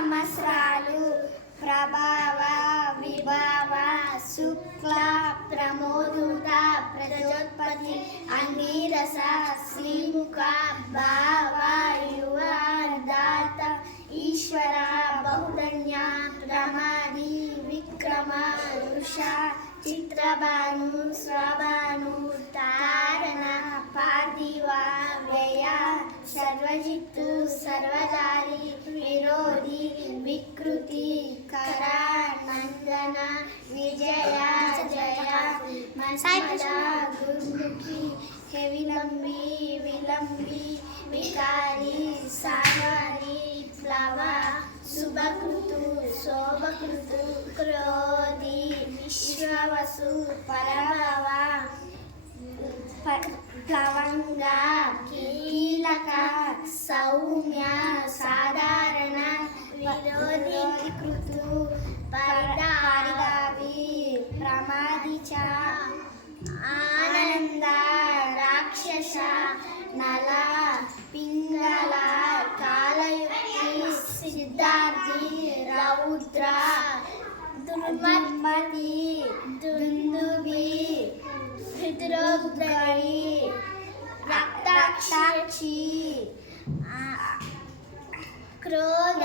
సంవత్సరాలు ప్రభావ విభావ శుక్ల ప్రమోదుత ప్రజోత్పత్తి అంగీరస శ్రీముఖ భావ యువ దాత ఈశ్వర బహుధన్య రమాది విక్రమ వృష చిత్రభాను స్వభాను తారణ పార్థివ వ్యయ సర్వజిత్తు సర్వదారి విరోధి వికృతి కర నందన విజయ జయ మన్మద దుర్ముఖి విలంబి విలంబి వికారి సాగరి ప్లవ శుభకృతు శోభకృతు క్రోధి విశ్వవసు పరభవ ప్లవంగ కీలక సౌమ్య సాధారణ విరోధి కృతు పరిదావి ప్రమాది చ ఆనంద రాక్షస నల పింగళ కాలయుక్తి సిద్ధార్థి రౌద్ర దుర్మతి దుందుభి హృద్రోగ్రహి రక్తాక్షి క్రోధ